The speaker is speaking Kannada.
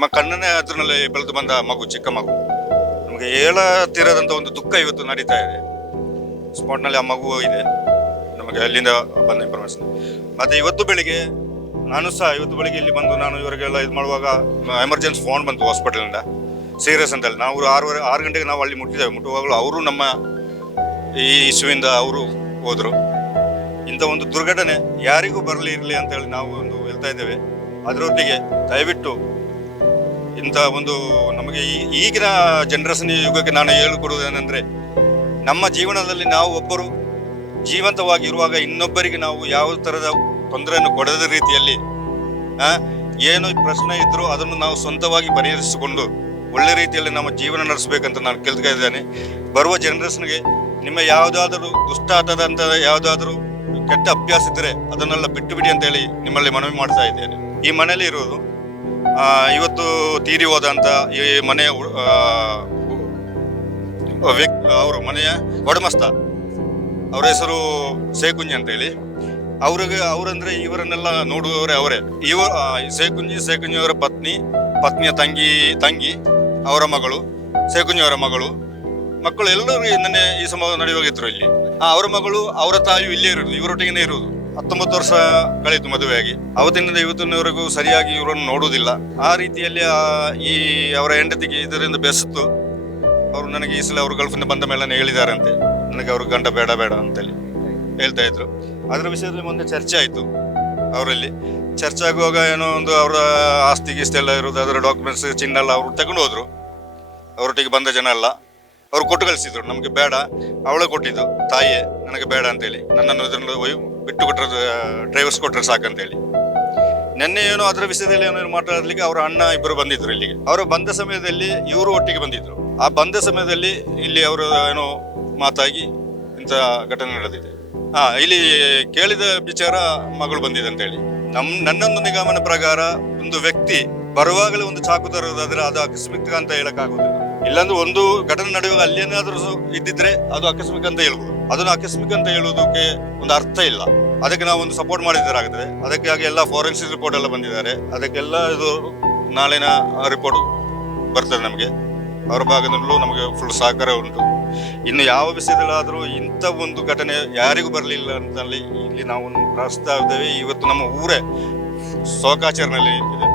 ನಮ್ಮ ಕಣ್ಣನೇ ಅದರಲ್ಲಿ ಬೆಳೆದು ಬಂದ ಮಗು, ಚಿಕ್ಕ ಮಗು. ನಮಗೆ ಹೇಳತಿರದಂತ ಒಂದು ದುಃಖ ಇವತ್ತು ನಡೀತಾ ಇದೆ. ಸ್ಪಾಟ್ನಲ್ಲಿ ಆ ಮಗು ಇದೆ, ನಮಗೆ ಅಲ್ಲಿಂದ ಬಂದ ಇನ್ಫಾರ್ಮೇಶನ್. ಮತ್ತೆ ಇವತ್ತು ಬೆಳಿಗ್ಗೆ ನಾನು ಸಹ ಇವತ್ತು ಇಲ್ಲಿ ಬಂದು ನಾನು ಇವರಿಗೆಲ್ಲ ಇದು ಮಾಡುವಾಗ ಎಮರ್ಜೆನ್ಸಿ ಫೋನ್ ಬಂತು ಹಾಸ್ಪಿಟಲಿಂದ, ಸೀರಿಯಸ್ ಅಂತೇಳಿ. ನಾವು 6 ಗಂಟೆಗೆ ನಾವು ಅಲ್ಲಿ ಮುಟ್ಟುವಾಗಲೂ ಅವರು ನಮ್ಮ ಈ ಇಶ್ಯೂವಿಂದ ಅವರು ಹೋದರು. ಇಂಥ ಒಂದು ದುರ್ಘಟನೆ ಯಾರಿಗೂ ಬರಲಿ ಇರಲಿ ಅಂತೇಳಿ ನಾವು ಒಂದು ಹೇಳ್ತಾ ಇದ್ದೇವೆ. ಅದರೊಟ್ಟಿಗೆ ದಯವಿಟ್ಟು ಇಂಥ ಒಂದು ನಮಗೆ ಈಗಿನ ಜನರೇಷನ್ ಯುಗಕ್ಕೆ ನಾನು ಹೇಳಿಕೊಡುವುದೇನೆಂದರೆ, ನಮ್ಮ ಜೀವನದಲ್ಲಿ ನಾವು ಒಬ್ಬರು ಜೀವಂತವಾಗಿ ಇರುವಾಗ ಇನ್ನೊಬ್ಬರಿಗೆ ನಾವು ಯಾವ ಥರದ ತೊಂದರೆಯನ್ನು ಕೊಡದ ರೀತಿಯಲ್ಲಿ ಏನು ಪ್ರಶ್ನೆ ಇದ್ದರೂ ಅದನ್ನು ನಾವು ಸ್ವಂತವಾಗಿ ಪರಿಹರಿಸಿಕೊಂಡು ಒಳ್ಳೆ ರೀತಿಯಲ್ಲಿ ನಮ್ಮ ಜೀವನ ನಡೆಸಬೇಕಂತ ನಾನು ಕೇಳ್ತಾ ಇದ್ದೇನೆ. ಬರುವ ಜನರೇಷನ್ಗೆ ನಿಮ್ಮ ಯಾವುದಾದರೂ ದುಷ್ಟಾಟದಂಥ ಯಾವುದಾದ್ರೂ ಕೆಟ್ಟ ಅಭ್ಯಾಸ ಇದ್ದರೆ ಅದನ್ನೆಲ್ಲ ಬಿಟ್ಟು ಬಿಡಿ ಅಂತೇಳಿ ನಿಮ್ಮಲ್ಲಿ ಮನವಿ ಮಾಡ್ತಾ ಇದ್ದೇನೆ. ಈ ಮನೆಯಲ್ಲಿ ಇರೋದು ಇವತ್ತು ತೀರಿ ಹೋದಂಥ ಈ ಮನೆಯ ಅವರು ಮನೆಯ ಒಡಮಸ್ತ, ಅವರ ಹೆಸರು ಸೇಕುಂಜಿ ಅಂತೇಳಿ. ಅವರಂದ್ರೆ ಇವರನ್ನೆಲ್ಲ ನೋಡುವವರೇ ಅವರೇ. ಸೇಕುಂಜಿ ಅವರ ಪತ್ನಿಯ ತಂಗಿ ಅವರ ಮಗಳು, ಸೇಕುಂಜಿ ಅವರ ಮಕ್ಕಳು ಎಲ್ಲರೂ ನಿನ್ನೆ ಈ ಸಂಭವ ನಡೆಯುವಾಗಿದ್ರು ಇಲ್ಲಿ. ಅವರ ಮಗಳು ಅವರ ತಾಯಿಯು ಇಲ್ಲೇ ಇರುವುದು, ಇವರೊಟ್ಟಿಗೆ ಇರುವುದು. 19 ವರ್ಷ ಕಳೆಯಿತು ಮದುವೆಯಾಗಿ. ಅವತ್ತಿನಿಂದ ಇವತ್ತಿನವರೆಗೂ ಸರಿಯಾಗಿ ಇವರನ್ನು ನೋಡುವುದಿಲ್ಲ. ಆ ರೀತಿಯಲ್ಲಿ ಈ ಅವರ ಹೆಂಡತಿಗೆ ಇದರಿಂದ ಬೆಸತ್ತು ಅವರು ನನಗೆ ಈ ಸಲ ಅವರು ಗಲ್ಫಿಂದ ಬಂದ ಮೇಲೆ ಹೇಳಿದ್ದಾರೆ ಅಂತೆ, ನನಗೆ ಅವ್ರ ಗಂಡ ಬೇಡ ಅಂತೇಳಿ ಹೇಳ್ತಾ ಇದ್ರು. ಅದರ ವಿಷಯದಲ್ಲಿ ಮುಂದೆ ಚರ್ಚೆ ಆಯಿತು. ಅವರಲ್ಲಿ ಚರ್ಚೆ ಆಗುವಾಗ ಏನೋ ಒಂದು ಅವರ ಆಸ್ತಿ ಗೀಸ್ತಿ ಎಲ್ಲ ಇರೋದು, ಅದರ ಡಾಕ್ಯುಮೆಂಟ್ಸ್ ಚಿನ್ನ ಎಲ್ಲ ಅವರು ತಗೊಂಡು ಹೋದ್ರು. ಅವರೊಟ್ಟಿಗೆ ಬಂದ ಜನ ಎಲ್ಲ ಅವರು ಕೊಟ್ಟು ಕಳಿಸಿದ್ರು. ನಮಗೆ ಬೇಡ, ಅವಳೇ ಕೊಟ್ಟಿದ್ದು ತಾಯಿಯೇ, ನನಗೆ ಬೇಡ ಅಂತೇಳಿ. ನನ್ನನ್ನು ಇದನ್ನು ಬಿಟ್ಟು ಕೊಟ್ಟರೆ ಡ್ರೈವರ್ಸ್ ಕೊಟ್ಟರೆ ಸಾಕಂತೇಳಿ. ನಿನ್ನೆ ಏನೋ ಅದರ ವಿಷಯದಲ್ಲಿ ಏನೋ ಮಾತಾಡಲಿಕ್ಕೆ ಅವರ ಅಣ್ಣ ಇಬ್ಬರು ಬಂದಿದ್ರು ಇಲ್ಲಿಗೆ. ಅವರು ಬಂದ ಸಮಯದಲ್ಲಿ ಇವರು ಒಟ್ಟಿಗೆ ಬಂದಿದ್ರು. ಆ ಬಂದ ಸಮಯದಲ್ಲಿ ಇಲ್ಲಿ ಅವರು ಏನೋ ಮಾತಾಗಿ ಇಂಥ ಘಟನೆ ನಡೆದಿದೆ. ಇಲ್ಲಿ ಕೇಳಿದ ವಿಚಾರ ಮಗಳು ಬಂದಿದೆ ಅಂತೇಳಿ. ನನ್ನೊಂದು ನಿಗಮನ ಪ್ರಕಾರ ಒಂದು ವ್ಯಕ್ತಿ ಬರುವಾಗಲೇ ಒಂದು ಚಾಕು ತರುವುದಾದ್ರೆ ಅದು ಆಕಸ್ಮಿಕ ಅಂತ ಹೇಳಕ್ಕಾಗುದಿಲ್ಲ. ಇಲ್ಲಾಂದ್ರೆ ಒಂದು ಘಟನೆ ನಡೆಯುವಾಗ ಅಲ್ಲೇನಾದ್ರೂ ಇದ್ದಿದ್ರೆ ಅದು ಆಕಸ್ಮಿಕ ಅಂತ ಹೇಳ್ಬೋದು. ಅದನ್ನು ಆಕಸ್ಮಿಕ ಅಂತ ಹೇಳುವುದಕ್ಕೆ ಒಂದು ಅರ್ಥ ಇಲ್ಲ. ಅದಕ್ಕೆ ನಾವು ಒಂದು ಸಪೋರ್ಟ್ ಮಾಡಿದ್ದಾರಾಗ್ತದೆ. ಅದಕ್ಕಾಗಿ ಎಲ್ಲ ಫಾರೆನ್ಸಿಕ್ ರಿಪೋರ್ಟ್ ಎಲ್ಲ ಬಂದಿದ್ದಾರೆ. ಅದಕ್ಕೆಲ್ಲ ಇದು ನಾಳಿನ ರಿಪೋರ್ಟ್ ಬರ್ತದೆ ನಮಗೆ. ಅವರ ಭಾಗದಲ್ಲೂ ನಮಗೆ ಫುಲ್ ಸಹಕಾರ ಉಂಟು. ಇನ್ನು ಯಾವ ವಿಷಯದಲ್ಲಾದರೂ ಇಂಥ ಒಂದು ಘಟನೆ ಯಾರಿಗೂ ಬರಲಿಲ್ಲ ಅಂತಲ್ಲಿ ಇಲ್ಲಿ ನಾವು ಪ್ರಾರ್ಥಿಸ್ತಾ ಇದ್ದೇವೆ. ಇವತ್ತು ನಮ್ಮ ಊರೇ ಶೋಕಾಚರಣೆಯಲ್ಲಿ ಇದೆ.